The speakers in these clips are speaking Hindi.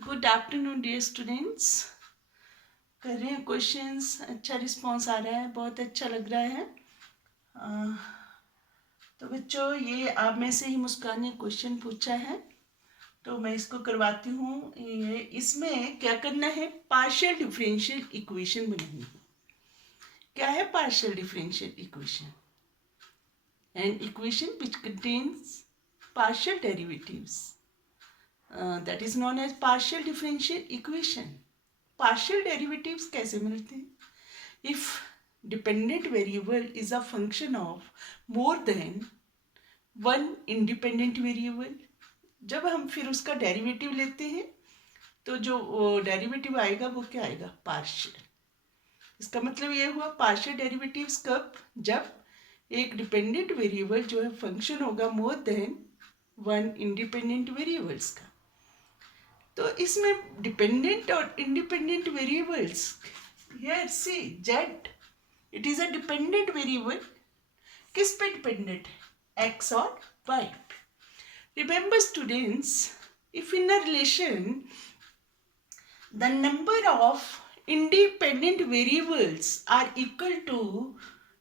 Good afternoon dear students. कर रहे हैं क्वेश्चंस, अच्छा रिस्पांस आ रहा है, बहुत अच्छा लग रहा है। तो बच्चों, ये आप में से ही मुस्कान ने क्वेश्चन पूछा है, तो मैं इसको करवाती हूँ। ये इसमें क्या करना है, पार्शियल डिफरेंशियल इक्वेशन बनानी है। क्या है partial differential equation? An equation which contains partial derivatives, that is known as partial differential equation. Partial derivatives कैसे मिलते हैं? If dependent variable is a function of more than one independent variable, जब हम फिर उसका डेरिवेटिव लेते हैं तो जो डेरिवेटिव आएगा वो क्या आएगा, पार्शियल। इसका मतलब ये हुआ पार्शियल डेरिवेटिव्स कब, जब एक डिपेंडेंट वेरिएबल जो है फंक्शन होगा more than one independent variables का। तो इसमें डिपेंडेंट और independent variables, here see Z, it is a dependent variable. किस पे डिपेंडेंट है, एक्स और वाई पे। Remember students, if in a relation the number of independent variables are equal to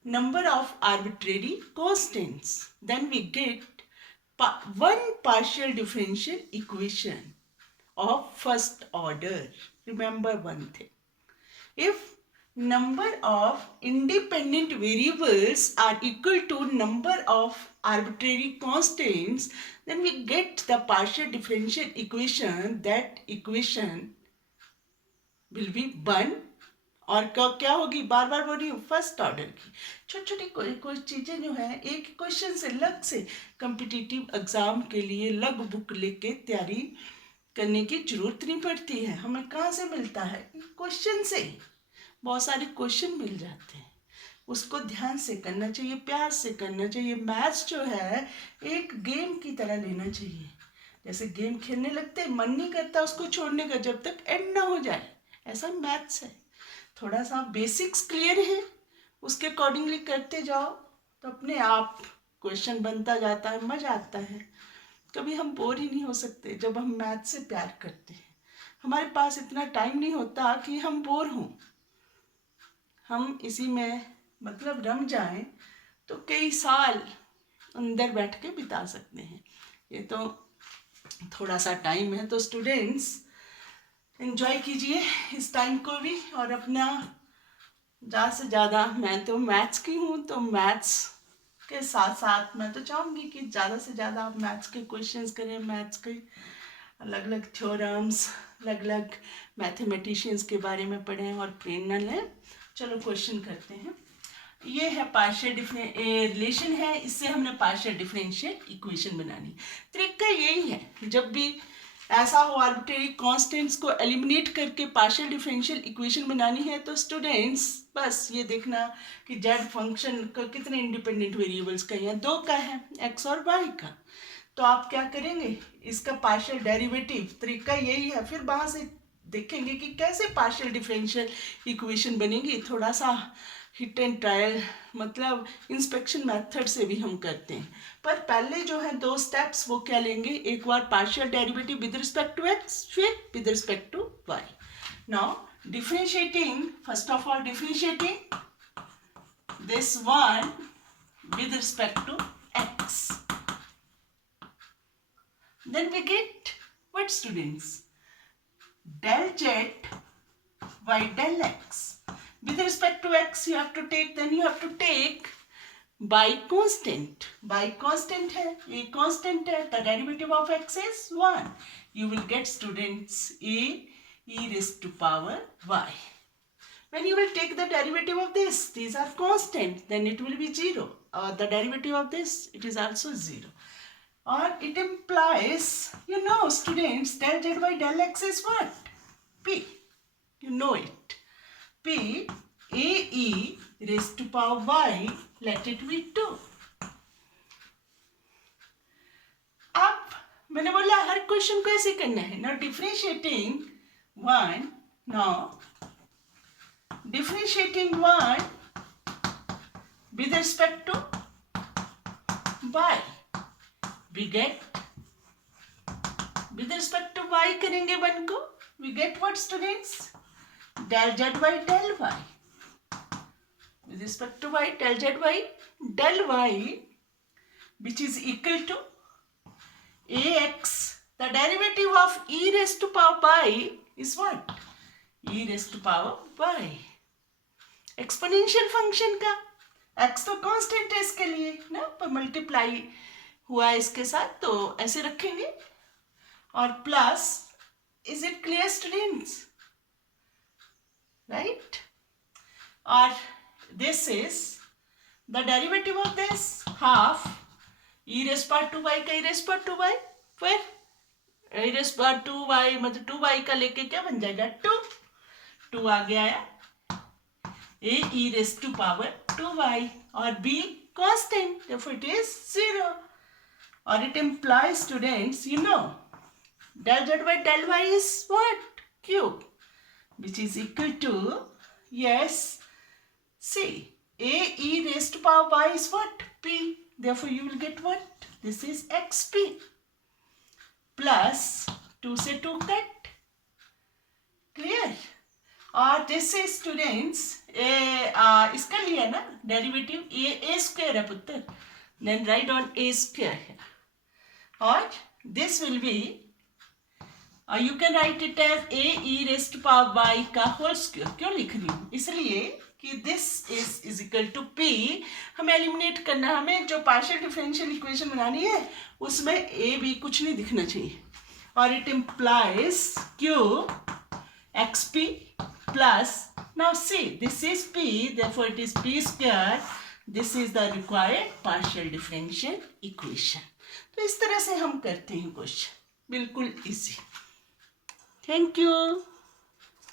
number of arbitrary constants, then we get one partial differential equation of first order. Remember one thing, if number of independent variables are equal to number of arbitrary constants, then we get the partial differential equation. That equation will be one, और क्या होगी, बार बार बोल रही हूँ, फर्स्ट ऑर्डर की। छोटी छोटी कोई चीज़ें जो है एक क्वेश्चन से अलग से कम्पिटिटिव एग्जाम के लिए लग बुक लेके तैयारी करने की जरूरत नहीं पड़ती है। हमें कहाँ से मिलता है, क्वेश्चन से। बहुत सारे क्वेश्चन मिल जाते हैं, उसको ध्यान से करना चाहिए, प्यार से करना चाहिए। मैथ्स जो है एक गेम की तरह लेना चाहिए। जैसे गेम खेलने लगते हैं, मन नहीं करता उसको छोड़ने का जब तक एंड ना हो जाए, ऐसा मैथ्स है। थोड़ा सा बेसिक्स क्लियर है, उसके अकॉर्डिंगली करते जाओ तो अपने आप क्वेश्चन बनता जाता है, मजा आता है। कभी हम बोर ही नहीं हो सकते जब हम मैथ से प्यार करते हैं। हमारे पास इतना टाइम नहीं होता कि हम बोर हों, हम इसी में मतलब रम जाएं तो कई साल अंदर बैठ के बिता सकते हैं। ये तो थोड़ा सा टाइम है, तो स्टूडेंट्स एंजॉय कीजिए इस टाइम को भी, और अपना ज़्यादा से ज़्यादा, मैं तो मैथ्स की हूँ तो मैथ्स के साथ साथ मैं तो चाहूँगी कि ज़्यादा से ज़्यादा आप मैथ्स के क्वेश्चंस करें, मैथ्स के अलग अलग थ्योरम्स, अलग अलग मैथमेटिशियंस के बारे में पढ़ें और प्रेरणा लें। चलो क्वेश्चन करते हैं। ये है पार्शियल रिलेशन है, इससे हमने पार्शियल डिफरेंशियल इक्वेशन बनानी। तरीका यही है, जब भी ऐसा हो आर्बिट्रेरी कांस्टेंट्स को एलिमिनेट करके पार्शियल डिफरेंशियल इक्वेशन बनानी है, तो स्टूडेंट्स बस ये देखना कि जेड फंक्शन का कितने इंडिपेंडेंट वेरिएबल्स का, यहाँ दो का है, एक्स और वाई का। तो आप क्या करेंगे, इसका पार्शियल डेरिवेटिव, तरीका यही है। फिर वहाँ से देखेंगे कि कैसे पार्शियल डिफरेंशियल इक्वेशन बनेगी। थोड़ा सा हिट एंड ट्रायल, मतलब इंस्पेक्शन मेथड से भी हम करते हैं। पर पहले जो है दो स्टेप्स, वो क्या लेंगे, एक बार partial derivative with respect to X, फिर with respect to Y. Now differentiating, first of all differentiating this one with respect to x, then we get what, students, del z by del x. With respect to x you have to take, then you have to take by constant. By constant है, ये constant है, the derivative of x is 1. You will get, students, a e raised to power y. When you will take the derivative of this, these are constant, then it will be 0. Or the derivative of this, it is also 0. Or it implies, you know, students, del z by del x is what? P. You know it. P a e raised to power y, let it be 2. अब मैंने बोला हर क्वेश्चन को ऐसे करना है। Now differentiating 1, now differentiating 1 with respect to y, we get with respect to y करेंगे 1 को, we get what students, del z by del y. With respect to y, del z by del y, which is equal to ax. The derivative of e raised to power y is what? E raised to power y. Exponential function का x तो कांस्टेंट है इसके लिए ना, पर मल्टीप्लाई हुआ इसके साथ, तो ऐसे रखेंगे और plus. Is it clear students? Right. और this is the derivative of this half e raise power 2y का e रेस पावर 2y, फिर e रेस पावर 2y मतलब 2y का लेके क्या बन जाएगा 2 आगे आया, a e raised to power 2y और b constant, therefore it is 0. Or it implies students, you know, del z by del y is what? Cube, which is equal to, yes, see, a e raised to power y is what? p. Therefore you will get what? This is xp plus 2 से 2 cut. Clear? और दिस इज स्टूडेंट्स इसका लिया ना डेरिवेटिव ए स्क्वायर है पुत्र, then write on A square है, और this will be you can write it as A E raised to power Y का होल स्क्वायर. क्यों लिख रही हूँ? इसलिए कि this is equal to P. हमें एलिमिनेट करना, हमें जो पार्शियल डिफरेंशियल इक्वेशन बनानी है उसमें ए बी कुछ नहीं दिखना चाहिए, और it implies Q xp plus, now see, this is p, therefore it is p square. This is the required partial differential equation. तो इस तरह से हम करते हैं क्वेश्चन, बिल्कुल इजी. Thank you.